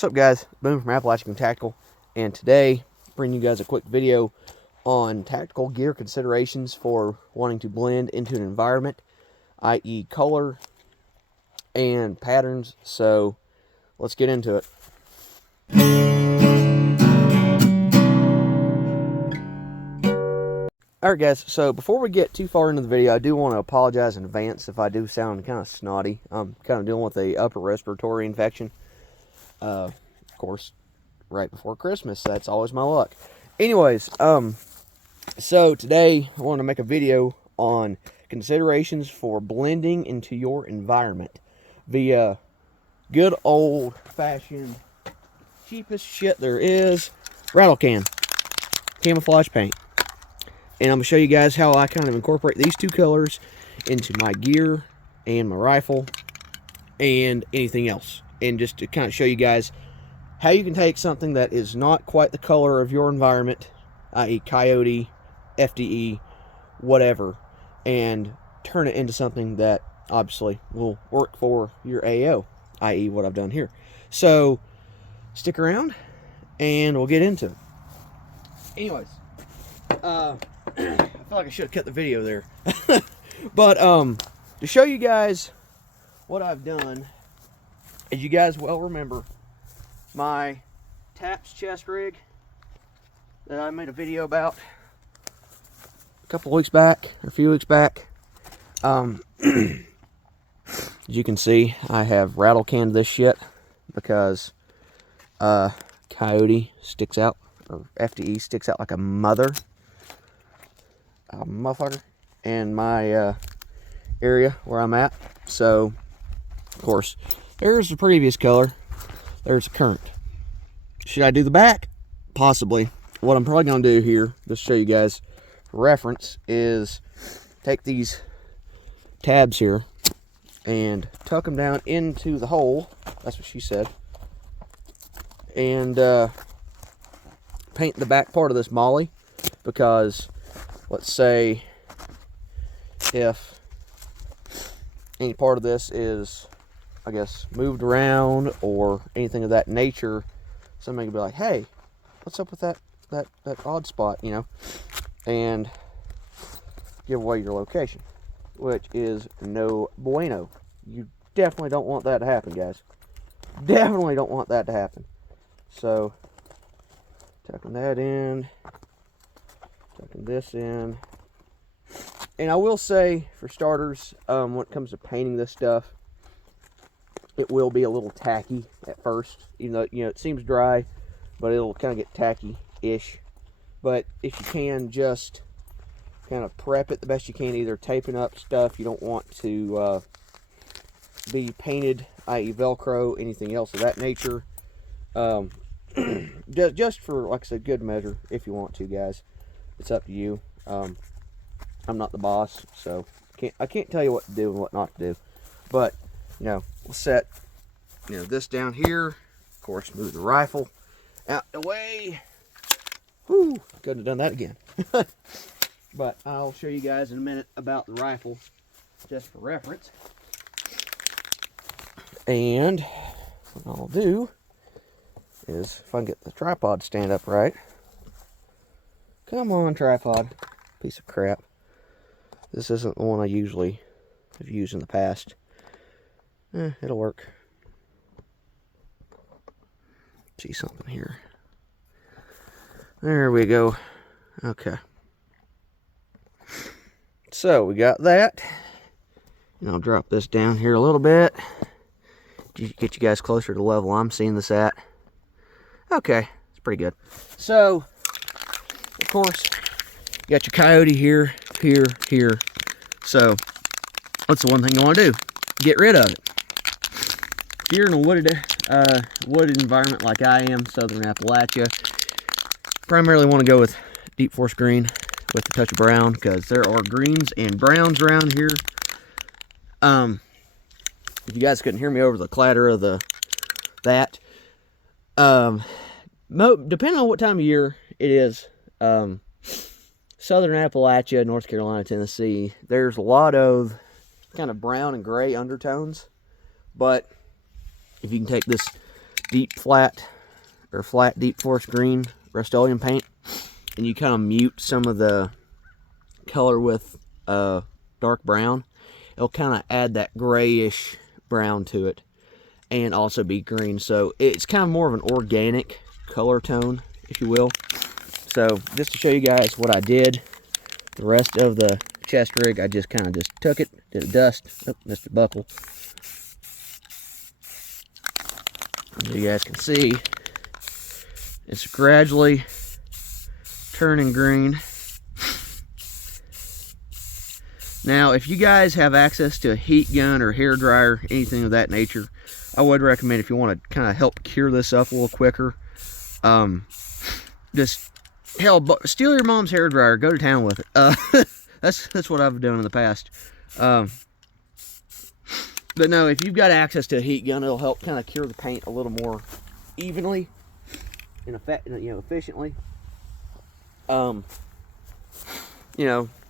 What's up, guys? Boom from Appalachian Tactical, and today bring you guys a quick video on tactical gear considerations for wanting to blend into an environment, i.e. color and patterns. So let's get into it. Alright guys, so before we get too far into the video, I do want to apologize in advance if I do sound kind of snotty. I'm kind of dealing with a upper respiratory infection. Of course, right before Christmas, that's always my luck. Anyways, so today I want to make a video on considerations for blending into your environment via good old-fashioned, cheapest shit there is, rattle can, camouflage paint. And I'm going to show you guys how I kind of incorporate these two colors into my gear and my rifle and anything else. And just to kind of show you guys how you can take something that is not quite the color of your environment, i.e. coyote, FDE, whatever, and turn it into something that obviously will work for your AO, i.e. what I've done here. So stick around and we'll get into it. Anyways, I feel like I should have cut the video there. But to show you guys what I've done, as you guys well remember, my TAPS chest rig that I made a video about a couple weeks back, or a few weeks back. As you can see, I have rattle canned this shit because coyote sticks out, or FDE sticks out like a motherfucker in my area where I'm at. So of course there's the previous color, there's the current. Should I do the back? Possibly. What I'm probably going to do here, just to show you guys for reference, is take these tabs here and tuck them down into the hole. That's what she said. And paint the back part of this molly, because let's say if any part of this is, I guess, moved around or anything of that nature, somebody could be like, hey, what's up with that odd spot, you know, and give away your location, which is no bueno. You definitely don't want that to happen, guys. Definitely don't want that to happen. So tucking that in, tucking this in. And I will say, for starters, when it comes to painting this stuff, it will be a little tacky at first. Even though, you know, it seems dry, but it'll kind of get tacky-ish. But if you can, just kind of prep it the best you can, either taping up stuff you don't want to be painted, i.e. Velcro, anything else of that nature. Just for, like I said, good measure, if you want to, guys. It's up to you. I'm not the boss, so I can't tell you what to do and what not to do. But, you know, we'll set, you know, this down here. Of course, move the rifle out the way. Whoo, couldn't have done that again. But I'll show you guys in a minute about the rifle, just for reference. And what I'll do is, if I can get the tripod stand up right. Come on, tripod. Piece of crap. This isn't the one I usually have used in the past. It'll work. See something here. There we go. Okay. So we got that. And I'll drop this down here a little bit. Get you guys closer to the level I'm seeing this at. Okay, it's pretty good. So, of course, you got your coyote here, here, here. So, what's the one thing you want to do? Get rid of it. If you're in a wooded environment like I am, southern Appalachia, primarily want to go with deep forest green with a touch of brown, because there are greens and browns around here. If you guys couldn't hear me over the clatter of that, depending on what time of year it is, southern Appalachia, North Carolina, Tennessee, there's a lot of kind of brown and gray undertones. But if you can take this deep flat or flat deep forest green Rust-Oleum paint, and you kind of mute some of the color with dark brown, it'll kind of add that grayish brown to it and also be green. So it's kind of more of an organic color tone, if you will. So just to show you guys what I did, the rest of the chest rig, I just kind of just took it, did a dust. Oh, missed the buckle. As you guys can see, it's gradually turning green. Now, if you guys have access to a heat gun or hair dryer, anything of that nature, I would recommend, if you want to kind of help cure this up a little quicker, just hell, steal your mom's hair dryer, go to town with it. That's what I've done in the past. But no, if you've got access to a heat gun, it'll help kind of cure the paint a little more evenly and efficiently.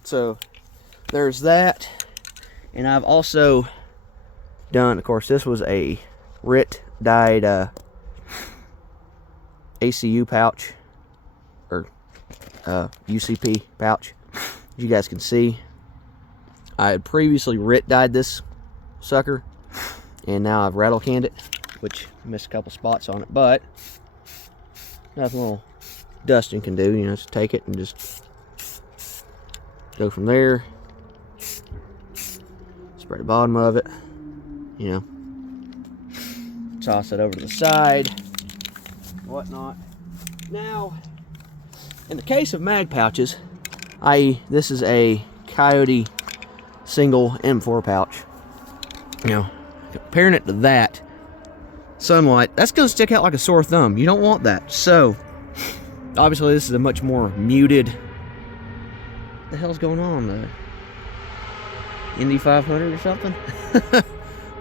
So there's that. And I've also done, of course, this was a RIT dyed ACU pouch, or UCP pouch. As you guys can see, I had previously RIT dyed this sucker, and now I've rattle canned it, which missed a couple spots on it, but nothing a little dusting can do. Just take it and just go from there. Spray the bottom of it, toss it over to the side, whatnot. Now, in the case of mag pouches, i.e. this is a Coyote single M4 pouch, comparing it to that, sunlight, that's going to stick out like a sore thumb. You don't want that. So, obviously this is a much more muted, what the hell's going on there? Indy 500 or something?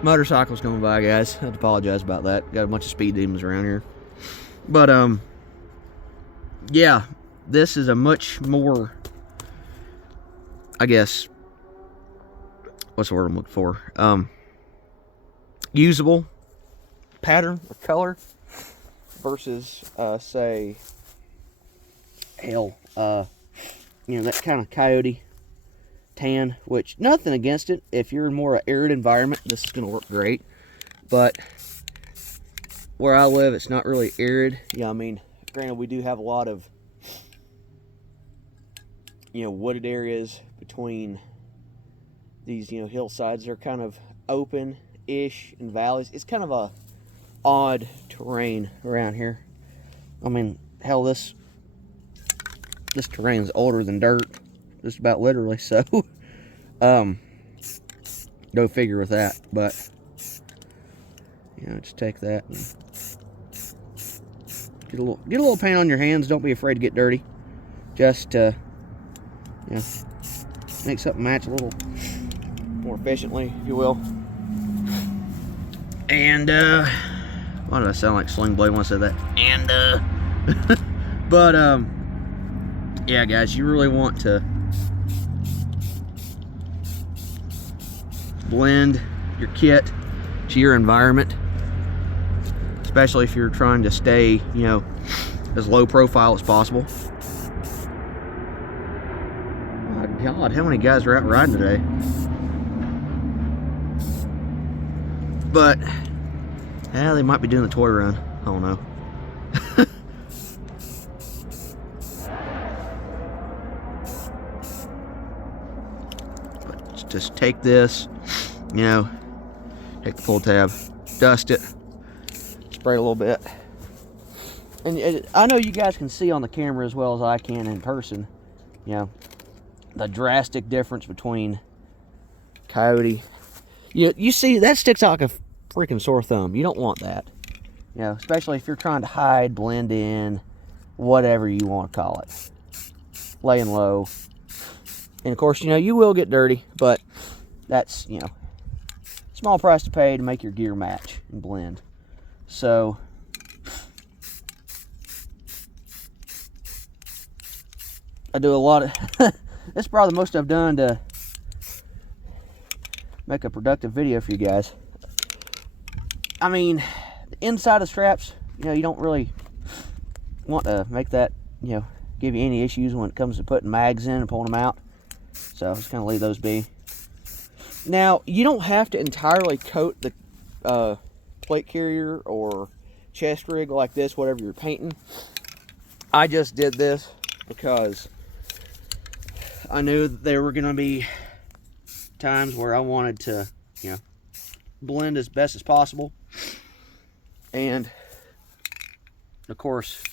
Motorcycles going by, guys. I have to apologize about that. Got a bunch of speed demons around here. But, yeah, this is a much more, I guess, what's the word I'm looking for? Usable pattern or color versus, say, hell, that kind of coyote tan, which, nothing against it. If you're in more an arid environment, this is going to work great. But where I live, it's not really arid. Granted, we do have a lot of, wooded areas between these, hillsides. They're kind of open-ish, and valleys. It's kind of a odd terrain around here. Hell, this terrain's older than dirt, just about literally. So, go figure with that. But just take that and get a little paint on your hands. Don't be afraid to get dirty. Just make something match a little more efficiently, if you will. And why did I sound like Sling Blade when I said that? And but yeah, guys, you really want to blend your kit to your environment, especially if you're trying to stay, as low profile as possible. My God, how many guys are out riding today? But yeah, they might be doing the toy run. I don't know. But just take this, take the pull tab, dust it, spray a little bit. And I know you guys can see on the camera as well as I can in person, the drastic difference between Coyote. You see, that sticks out like a freaking sore thumb. You don't want that. Especially if you're trying to hide, blend in, whatever you want to call it. Laying low. And of course, you will get dirty, but that's, small price to pay to make your gear match and blend. So, I do a lot of, this is probably the most I've done to make a productive video for you guys. The inside of the straps, you know, you don't really want to make that, you know, give you any issues when it comes to putting mags in and pulling them out. So just kind of leave those be. Now, you don't have to entirely coat the plate carrier or chest rig like this, whatever you're painting. I just did this because I knew that there were going to be times where I wanted to, you know, blend as best as possible. And of course,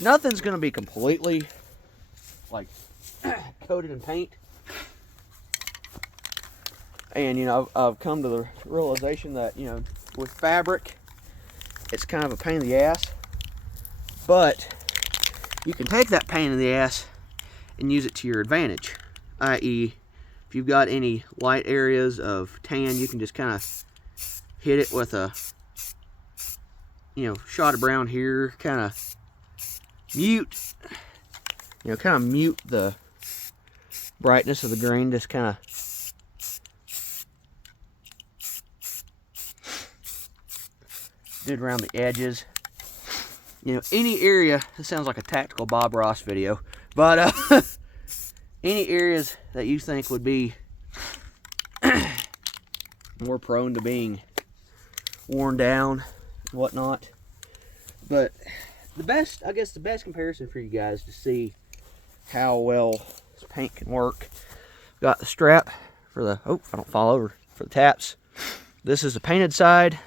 nothing's going to be completely like coated in paint. And you know, I've come to the realization that, you know, with fabric, it's kind of a pain in the ass, but you can take that pain in the ass and use it to your advantage. I.e., if you've got any light areas of tan, you can just kind of hit it with a, you know, shot of brown here, kind of mute, you know, kind of mute the brightness of the green, just kind of do it around the edges. You know, any area, this sounds like a tactical Bob Ross video, but any areas that you think would be more prone to being worn down and whatnot. But the best, I guess the best comparison for you guys to see how well this paint can work, got the strap for the, oh, I don't fall over, for the taps. This is the painted side.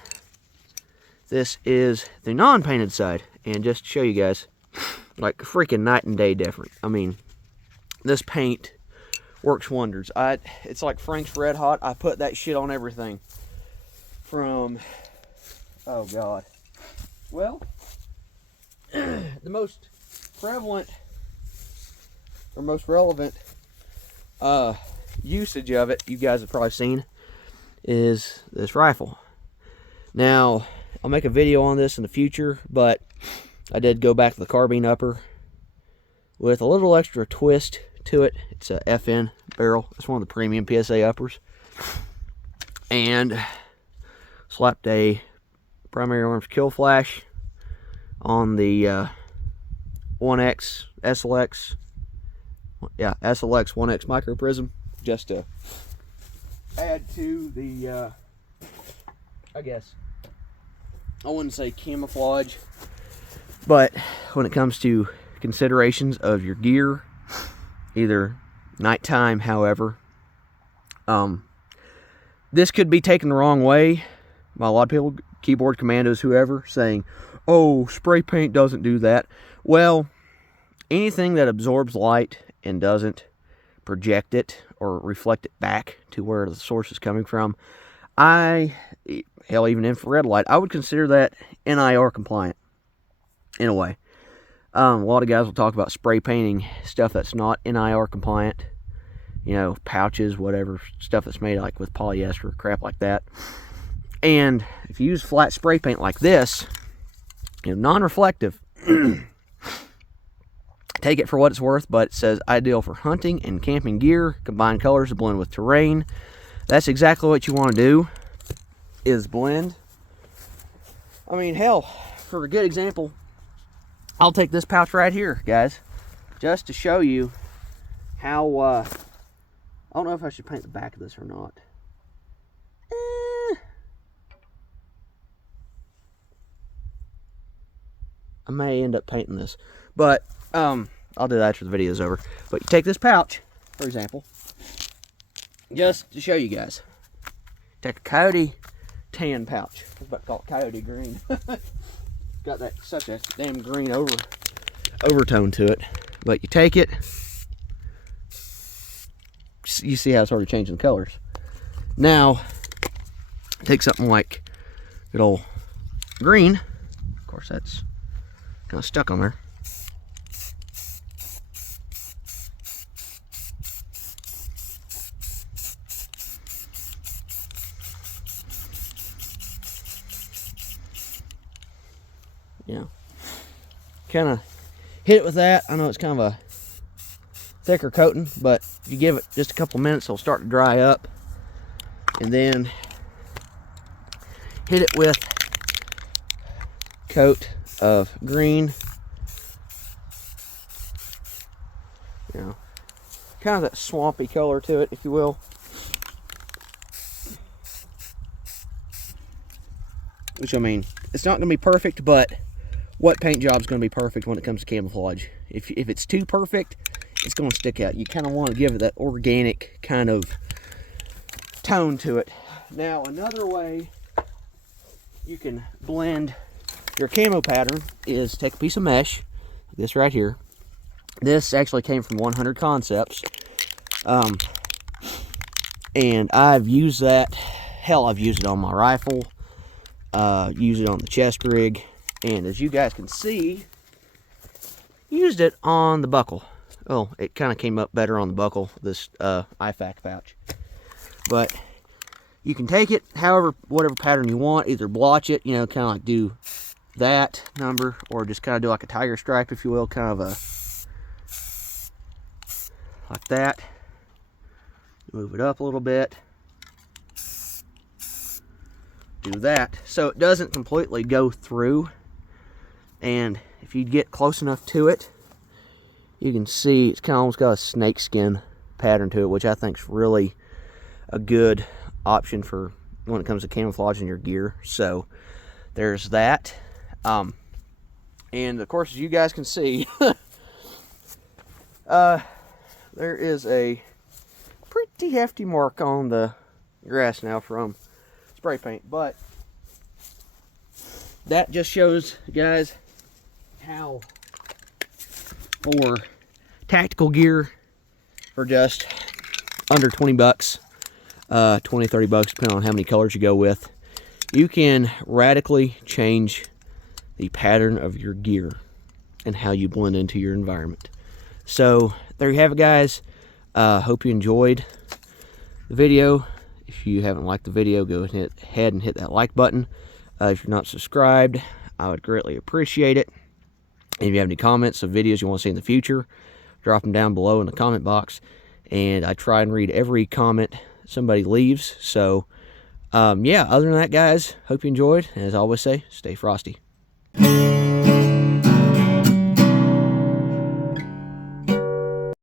This is the non-painted side. And just to show you guys, like freaking night and day different. I mean, this paint works wonders. It's like Frank's Red Hot. I put that shit on everything. From, oh God. Well, the most prevalent or most relevant usage of it, you guys have probably seen, is this rifle. Now, I'll make a video on this in the future, but I did go back to the carbine upper with a little extra twist to it. It's a FN barrel. It's one of the premium PSA uppers. And slapped a primary arms kill flash on the 1X SLX. Yeah, SLX 1X micro prism, just to add to the, I guess, I wouldn't say camouflage, but when it comes to considerations of your gear, either nighttime, however, this could be taken the wrong way by a lot of people, keyboard commandos, whoever, saying, oh, spray paint doesn't do that. Well, anything that absorbs light and doesn't project it or reflect it back to where the source is coming from, hell, even infrared light, I would consider that NIR compliant in a way. A lot of guys will talk about spray painting stuff that's not NIR compliant, you know, pouches, whatever, stuff that's made like with polyester, crap like that. And if you use flat spray paint like this, you know, non-reflective, take it for what it's worth, but it says ideal for hunting and camping gear, combine colors to blend with terrain. That's exactly what you want to do, is blend. I mean, hell, for a good example, I'll take this pouch right here, guys, just to show you how, I don't know if I should paint the back of this or not. I may end up painting this, but I'll do that after the video's over. But you take this pouch, for example, just to show you guys. Take a coyote tan pouch. I was about to call it coyote green. Got that such a damn green overtone to it. But you take it, you see how it's already changing colors. Now, take something like good old green. Of course, that's kind of stuck on there. You know, kind of hit it with that. I know it's kind of a thicker coating, but if you give it just a couple minutes, it'll start to dry up. And then hit it with coat of green. You know, kind of that swampy color to it, if you will. Which, I mean, it's not going to be perfect, but what paint job is going to be perfect when it comes to camouflage? If it's too perfect, it's going to stick out. You kind of want to give it that organic kind of tone to it. Now, another way you can blend your camo pattern is take a piece of mesh, this right here. This actually came from 100 Concepts. And I've used that. Hell, I've used it on my rifle. Use it on the chest rig. And as you guys can see, used it on the buckle. Oh, it kind of came up better on the buckle, this IFAK pouch. But you can take it however, whatever pattern you want. Either blotch it, you know, kind of like do that number, or just kind of do like a tiger stripe, if you will, kind of a like that. Move it up a little bit. Do that so it doesn't completely go through. And if you get close enough to it, you can see it's kind of almost got a snakeskin pattern to it, which I think is really a good option for when it comes to camouflaging your gear. So there's that. And of course, as you guys can see, there is a pretty hefty mark on the grass now from spray paint, but that just shows, guys, how for tactical gear for just under 20 bucks, 20, 30 bucks, depending on how many colors you go with, you can radically change the pattern of your gear and how you blend into your environment. So there you have it, guys. Hope you enjoyed the video. If you haven't liked the video, go ahead and hit that like button. If you're not subscribed, I would greatly appreciate it. If you have any comments of videos you want to see in the future, drop them down below in the comment box. And I try and read every comment somebody leaves. So, yeah, other than that, guys, hope you enjoyed. And as I always say, stay frosty.